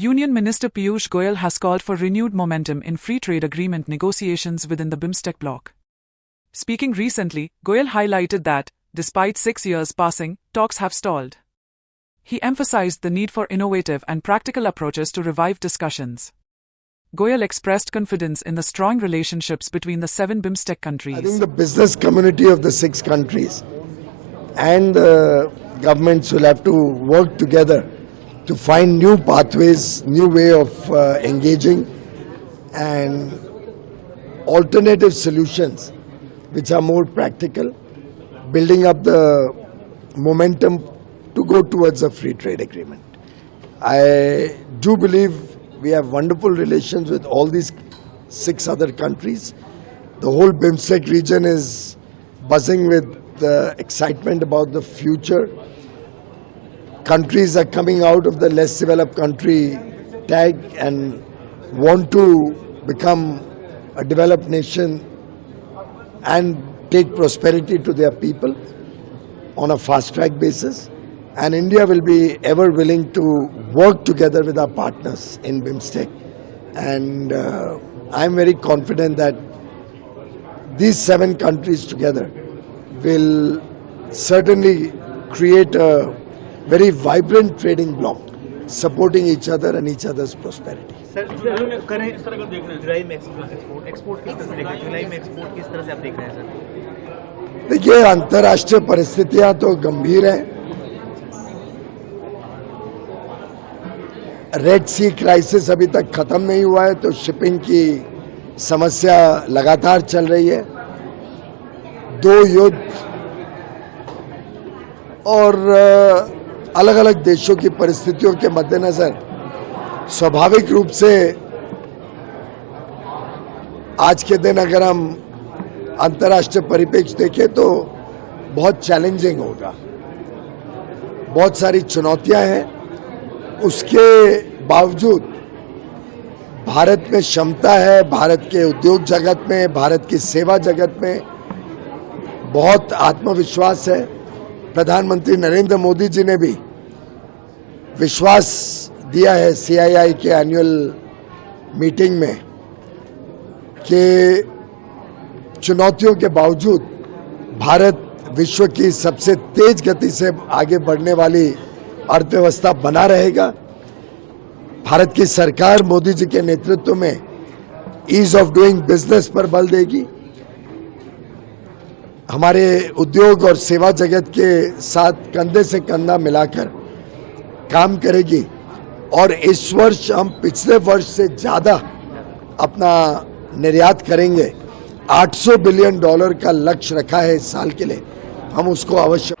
Union Minister Piyush Goyal has called for renewed momentum in free trade agreement negotiations within the BIMSTEC bloc. Speaking recently, Goyal highlighted that, despite 6 years passing, talks have stalled. He emphasized the need for innovative and practical approaches to revive discussions. Goyal expressed confidence in the strong relationships between the 7 BIMSTEC countries. I think the business community of the 6 countries and the governments will have to work together to find new pathways, new way of engaging and alternative solutions which are more practical, building up the momentum to go towards a free trade agreement. I do believe we have wonderful relations with all these 6 other countries. The whole BIMSTEC region is buzzing with excitement about the future. Countries are coming out of the less developed country tag and want to become a developed nation and take prosperity to their people on a fast-track basis. And India will be ever willing to work together with our partners in BIMSTEC. And I'm very confident that these 7 countries together will certainly create a very vibrant trading bloc, supporting each other and each other's prosperity. Sir अगर देख रहे हैं जुलाई में export किस तरह से देख रहे हैं, जुलाई में एक्सपोर्ट किस तरह से आप देख रहे हैं सर? देखिए, अंतर्राष्ट्रीय परिस्थितियां तो गंभीर हैं। रेड सी क्राइसिस अभी तक खत्म नहीं हुआ है, तो शिपिंग की समस्या लगातार चल रही है। 2 युद्ध और अलग अलग देशों की परिस्थितियों के मद्देनजर स्वाभाविक रूप से आज के दिन अगर हम अंतर्राष्ट्रीय परिप्रेक्ष्य देखें तो बहुत चैलेंजिंग होगा। बहुत सारी चुनौतियां हैं, उसके बावजूद भारत में क्षमता है, भारत के उद्योग जगत में, भारत की सेवा जगत में बहुत आत्मविश्वास है। प्रधानमंत्री नरेंद्र मोदी जी ने भी विश्वास दिया है CII के एनुअल मीटिंग में कि चुनौतियों के बावजूद भारत विश्व की सबसे तेज गति से आगे बढ़ने वाली अर्थव्यवस्था बना रहेगा। भारत की सरकार मोदी जी के नेतृत्व में ईज ऑफ डूइंग बिजनेस पर बल देगी, हमारे उद्योग और सेवा जगत के साथ कंधे से कंधा मिलाकर काम करेगी और इस वर्ष हम पिछले वर्ष से ज़्यादा अपना निर्यात करेंगे। $800 बिलियन का लक्ष्य रखा है इस साल के लिए, हम उसको अवश्य